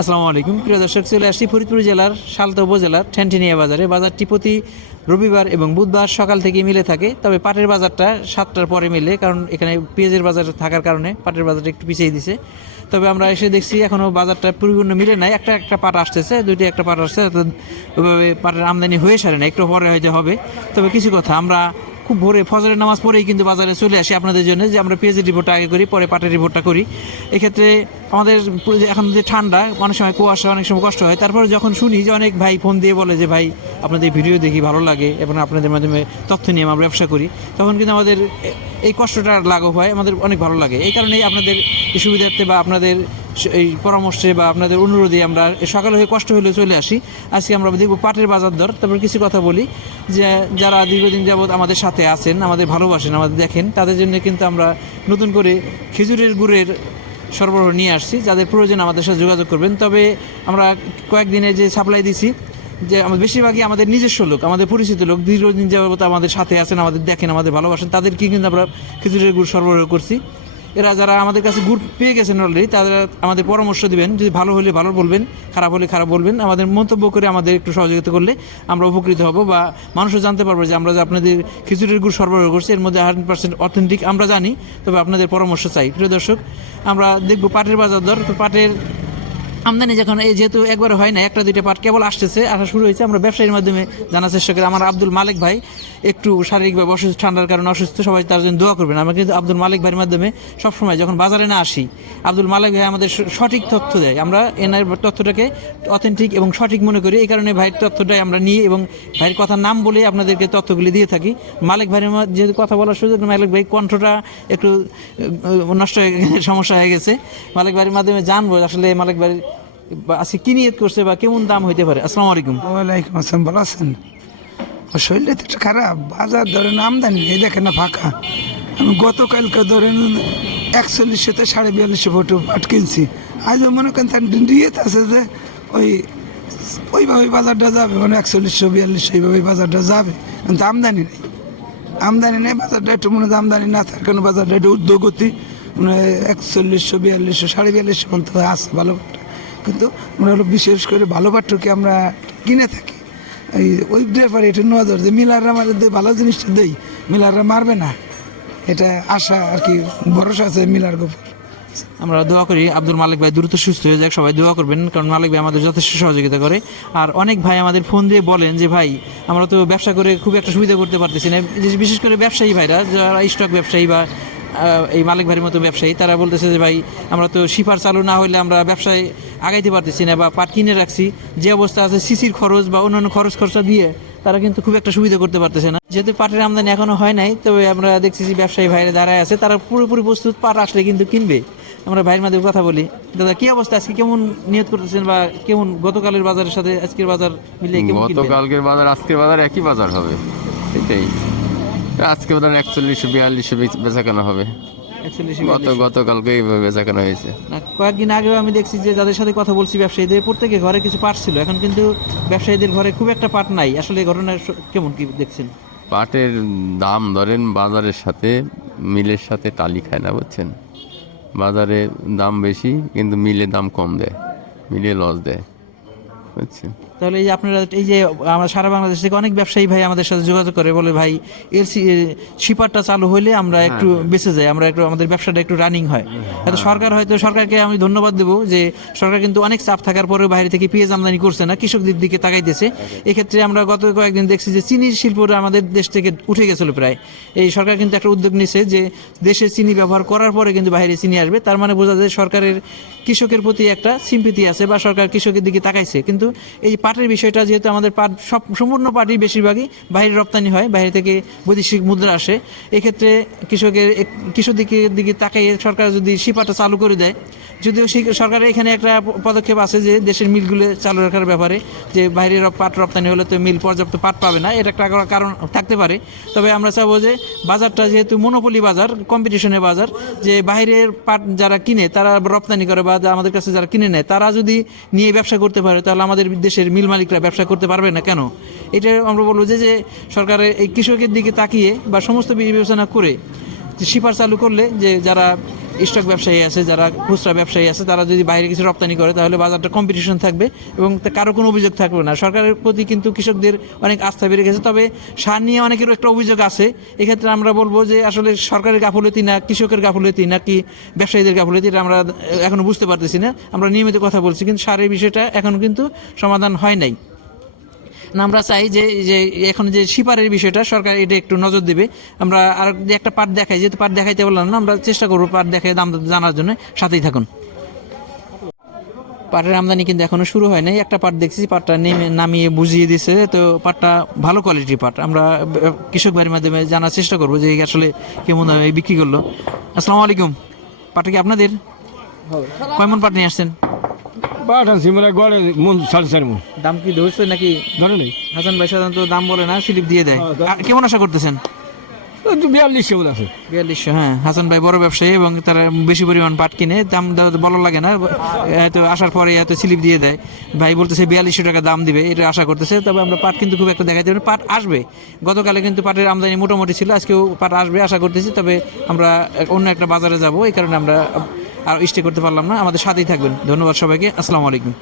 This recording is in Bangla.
আসসালামু আলাইকুম। প্রিয় দর্শক, চলে আসছি ফরিদপুর জেলার সালতা উপজেলার ঠ্যান্টিনিয়া বাজারে। বাজারটি প্রতি রবিবার এবং বুধবার সকাল থেকে মিলে থাকে, তবে পাটের বাজারটা সাতটার পরে মিলে, কারণ এখানে পেঁয়াজের বাজার থাকার কারণে পাটের বাজারটা একটু পিছিয়ে দিছে। তবে আমরা এসে দেখছি এখনও বাজারটা পরিপূর্ণ মিলে নাই। একটা একটা পাট আসতেছে, দুইটি একটা পাট আসছে ওইভাবে পাটের আমদানি হয়ে সারে না একটু পরে হয়তো হবে। তবে কিছু কথা, আমরা খুব ভোরে ফজরের নামাজ পরেই কিন্তু বাজারে চলে আসি আপনাদের জন্য, যে আমরা পেঁয়াজের রিপোর্টটা আগে করি, পরে পাটের রিপোর্টটা করি। এক্ষেত্রে আমাদের এখন যে ঠান্ডা, অনেক সময় কুয়াশা, অনেক সময় কষ্ট হয়। তারপরে যখন শুনি যে অনেক ভাই ফোন দিয়ে বলে যে, ভাই, আপনাদের ভিডিও দেখি, ভালো লাগে এবং আপনাদের মাধ্যমে তথ্য নিয়ে আমরা ব্যবসা করি, তখন কিন্তু আমাদের এই কষ্টটা লাঘব হয়, আমাদের অনেক ভালো লাগে। এই কারণেই আপনাদের সুবিধার্থে বা আপনাদের এই পরামর্শে বা আপনাদের অনুরোধে আমরা সকালে হয়ে কষ্ট হলে চলে আসি। আজকে আমরা দেখব পাটের বাজার দর। তারপর কিছু কথা বলি যে যারা দীর্ঘদিন যাবৎ আমাদের সাথে আছেন, আমাদের ভালোবাসেন, আমাদের দেখেন, তাদের জন্য কিন্তু আমরা নতুন করে খেজুরের গুড়ের সরবরাহ নিয়ে আসছি। যাদের প্রয়োজন আমাদের সাথে যোগাযোগ করবেন। তবে আমরা কয়েকদিনে যে সাপ্লাই দিছি, যে আমাদের বেশিরভাগই আমাদের নিজস্ব লোক, আমাদের পরিচিত লোক, দীর্ঘদিন যাবত আমাদের সাথে আছেন, আমাদের দেখেন, আমাদের ভালোবাসেন, তাদেরকে কিন্তু আমরা খেজুরের গুড় সরবরাহ করছি। এরা যারা আমাদের কাছে গুড় পেয়ে গেছেন অলরেডি তারা আমাদের পরামর্শ দিবেন, যদি ভালো হলে ভালো বলবেন, খারাপ হলে খারাপ বলবেন, আমাদের মন্তব্য করে আমাদের একটু সহযোগিতা করলে আমরা উপকৃত হব বা মানুষও জানতে পারব যে আমরা যে আপনাদের খিচুড়ির গুড় সরবরাহ করছি, এর মধ্যে হান্ড্রেড পার্সেন্ট অথেন্টিক আমরা জানি, তবে আপনাদের পরামর্শ চাই। প্রিয় দর্শক, আমরা দেখব পাটের বাজার দর, তো পাটের আমদানি যখন এই যেহেতু একবার হয় না একটা দুইটা পাট কেবল আসতেছে, আসা শুরু হয়েছে। আমরা ব্যবসায়ীর মাধ্যমে জানার চেষ্টা করি, আমার আব্দুল মালিক ভাই একটু শারীরিকভাবে অসুস্থ, ঠান্ডার কারণে অসুস্থ, সবাই তার জন্য দোয়া করবেন। আমরা কিন্তু আব্দুল মালিক ভাইয়ের মাধ্যমে সবসময় যখন বাজারে না আসি, আব্দুল মালিক ভাই আমাদের সঠিক তথ্য দেয়। আমরা এনার তথ্যটাকে অথেন্টিক এবং সঠিক মনে করি। এই কারণে ভাইয়ের তথ্যটাই আমরা নিই এবং ভাইয়ের কথার নাম বলে আপনাদেরকে তথ্যগুলি দিয়ে থাকি। মালিক ভাইয়ের যেহেতু কথা বলার সুযোগ মালিক ভাই কণ্ঠটা একটু নষ্ট হয়ে সমস্যা হয়ে গেছে। মালিক ভাইয়ের মাধ্যমে জানব আসলে মালিক ভাই আজকে কি নিয়ত করছে বা কেমন দাম হইতে পারে? আসসালামু আলাইকুম। ওয়ালাইকুম আসসালাম, ভালো আছেন? শরীরটা তো একটু খারাপ, বাজার ধরেন আমদানি, এই দেখেন না ফাঁকা। আমি গতকালকে ধরেন একচল্লিশশো থেকে সাড়ে বিয়াল্লিশশো ফুট পাট কিনছি। আজ মনে করেন তার ডিয়েতে আছে যে ওই ওইভাবে বাজারটা যাবে মানে একচল্লিশশো, বিয়াল্লিশশো এইভাবে বাজারটা যাবে। কিন্তু আমদানি নেই। আমদানি নেই, বাজারটা একটু মনে হয় আমদানি না থাকার কারণে বাজারটা একটু উদ্যোগতি মানে একচল্লিশশো, বিয়াল্লিশশো, সাড়ে বিয়াল্লিশশো পর্যন্ত আছে ভালো। কিন্তু মনে হলো বিশেষ করে ভালো পাট্টকে আমরা কিনে থাকি। এই ওই ব্যাপারে এটা নজর যে মিলাররা দেয়, ভালো জিনিসটা দেই, মিলাররা মারবে না। এটা আশা আর কি, ভরসা আছে মিলার গোপর আমরা দোয়া করি আব্দুল মালিক ভাই দ্রুত সুস্থ হয়ে যাক, সবাই দোয়া করবেন, কারণ মালিক ভাই আমাদের যথেষ্ট সহযোগিতা করে। আর অনেক ভাই আমাদের ফোন দিয়ে বলেন যে, ভাই, আমরা তো ব্যবসা করে খুব একটা সুবিধা করতে পারতেছি না। বিশেষ করে ব্যবসায়ী ভাইরা, যারা স্টক ব্যবসায়ী বা এই মালিক ভাইয়ের মতো ব্যবসায়ী, তারা বলতেছে যে, ভাই, আমরা তো শিপার চালু না হলে আমরা ব্যবসায় আগাইতে পারতেছি না বা পাট কিনে রাখছি, যে অবস্থা আছে, সিসির খরচ বা অন্যান্য খরচ খরচা দিয়ে তারা কিন্তু খুব একটা সুবিধা করতে পারতেছে না। যেহেতু পাটের আমদানি এখনও হয় নাই, তবে আমরা দেখছি ব্যবসায়ী ভাইরা দাঁড়ায় আছে, তারা পুরোপুরি প্রস্তুত পাট আসলে কিন্তু কিনবে। আমরা ভাইয়ের মাধ্যমে কথা বলি, দাদা, কি অবস্থা? আজকে কেমন নিয়ত করতেছেন বা কেমন গতকালের বাজারের সাথে আজকের বাজার মিলিয়ে কেমন গতকালকের বাজার, আজকের বাজার একই বাজার হবে, এটাই। আজকে বাজার একচল্লিশশো, বিয়াল্লিশশো বেচা কেনা হবে। গত গতকালকে এইভাবে বেচা কেনা হয়েছে। কয়েকদিন আগেও আমি দেখছি যে যাদের সাথে কথা বলছি ব্যবসায়ীদের প্রত্যেকের ঘরে কিছু পাট ছিল। এখন কিন্তু ব্যবসায়ীদের ঘরে খুব একটা পাট নাই। আসলে ঘটনা কেমন কি দেখছেন? পাটের দাম ধরেন বাজারের সাথে মিলের সাথে টালি খায় না বুঝছেন? বাজারে দাম বেশি কিন্তু মিলে দাম কম দেয় মিলে লস দেয় বুঝছেন? তাহলে এই যে আপনারা এই যে আমরা সারা বাংলাদেশ থেকে অনেক ব্যবসায়ী ভাই আমাদের সাথে যোগাযোগ করে বলে ভাই এর শিপারটা চালু হলে আমরা একটু বেঁচে যাই আমরা একটু আমাদের ব্যবসাটা একটু রানিং হয়। এত সরকার হয়তো সরকারকে আমি ধন্যবাদ দেবো যে সরকার কিন্তু অনেক চাপ থাকার পরেও বাইরে থেকে পেঁয়াজ আমদানি করছে না কৃষকদের দিকে তাকাইতেছে। এক্ষেত্রে আমরা গত কয়েকদিন দেখছি যে চিনি শিল্পটা আমাদের দেশ থেকে উঠে গেছিল প্রায়। এই সরকার কিন্তু একটা উদ্যোগ নিছে যে দেশে চিনি ব্যবহার করার পরে কিন্তু বাইরে চিনি আসবে তার মানে বোঝা যায় সরকারের কৃষকের প্রতি একটা সিম্পিতি আছে বা সরকার কৃষকের দিকে তাকাইছে। কিন্তু এই পাটের বিষয়টা যেহেতু আমাদের পাট সব সম্পূর্ণ পাটই বেশিরভাগই বাইরে রপ্তানি হয়, বাইরে থেকে বৈদেশিক মুদ্রা আসে। এক্ষেত্রে কৃষকের কৃষকদিকের দিকে তাকাইয়ে সরকার যদি শিপাটা চালু করে দেয় যদিও সরকারের এখানে একটা পদক্ষেপ আছে যে দেশের মিলগুলো চালু রাখার ব্যাপারে, যে বাইরের পাট রপ্তানি হলে তো মিল পর্যাপ্ত পাট পাবে না, এটা একটা কারণ থাকতে পারে। তবে আমরা চাবো যে বাজারটা যেহেতু মনোপলি বাজার কম্পিটিশনের বাজার, যে বাইরের পাট যারা কিনে, তারা রপ্তানি করে বা আমাদের কাছে যারা কিনে নেয়, তারা যদি নিয়ে ব্যবসা করতে পারে, তাহলে আমাদের দেশের মিল মালিকরা ব্যবসা করতে পারবে না কেন? এটা আমরা বলব যে যে সরকারের এই কৃষকের দিকে তাকিয়ে বা সমস্ত বিবেচনা করে শিপার চালু করলে যে যারা স্টক ব্যবসায়ী আছে, যারা খুচরা ব্যবসায়ী আছে, তারা যদি বাইরে কিছু রপ্তানি করে, তাহলে বাজারটা কম্পিটিশন থাকবে এবং কারও কোনো অভিযোগ থাকবে না। সরকারের প্রতি কিন্তু কৃষকদের অনেক আস্থা বেড়ে গেছে, তবে সার নিয়ে অনেকেরও একটা অভিযোগ আছে। এক্ষেত্রে আমরা বলব যে আসলে সরকারের গাফলতি না, কৃষকের গাফলতি নাকি ব্যবসায়ীদের গাফলতি, এটা আমরা এখনও বুঝতে পারতেছি না। আমরা নিয়মিত কথা বলছি, কিন্তু সারের বিষয়টা এখনও কিন্তু সমাধান হয় নাই। না আমরা চাই যে যে এখন যে শিপারের বিষয়টা সরকার এটা একটু নজর দেবে। আমরা আর একটা পার্ট দেখাই যেহেতু পার্ট দেখাইতে পারলাম না আমরা চেষ্টা করব পার্ট দেখাই দাম জানার জন্য। সাথেই থাকুন। পাটের আমদানি কিন্তু এখনও শুরু হয় নাই। একটা পাট দেখছি পাটটা নেমে নামিয়ে বুঝিয়ে দিছে। তো পাটটা ভালো কোয়ালিটির পাট আমরা কৃষক বাড়ির মাধ্যমে জানার চেষ্টা করব যে আসলে কেমন দামে বিক্রি করল। আসসালামু আলাইকুম। পাটটা কি আপনাদের? কয়মন পাট নিয়ে আসছেন? আনছি মানে গড়ে মন সাড়ে চার মন। দাম কি ধরছে নাকি? ধরে নেই। হাসান ভাই সাধারণত দাম বলে না স্লিপ দিয়ে দেয়। আর কেমন আশা করতেছেন? তো বিয়াল্লিশ কেমন আছে। বিয়াল্লিশশো হ্যাঁ। হাসান ভাই বড় ব্যবসায়ী এবং তারা বেশি পরিমাণ পাট কিনে দাম বলা লাগে না। এত আসার পরে এত স্লিপ দিয়ে দেয়। ভাই বলতেছে বিয়াল্লিশশো টাকা দাম দিবে এটা আশা করতেছে। তবে আমরা পাট কিন্তু খুব একটা দেখাইতে পারি পাট আসবে। গতকালে কিন্তু পাটের আমদানি মোটামুটি ছিল আজকেও পাট আসবে আশা করতেছি। তবে আমরা অন্য একটা বাজারে যাব এই কারণে আমরা আর স্টে করতে পারলাম না। আমাদের সাথেই থাকবেন। ধন্যবাদ সবাইকে। আসসালামু আলাইকুম।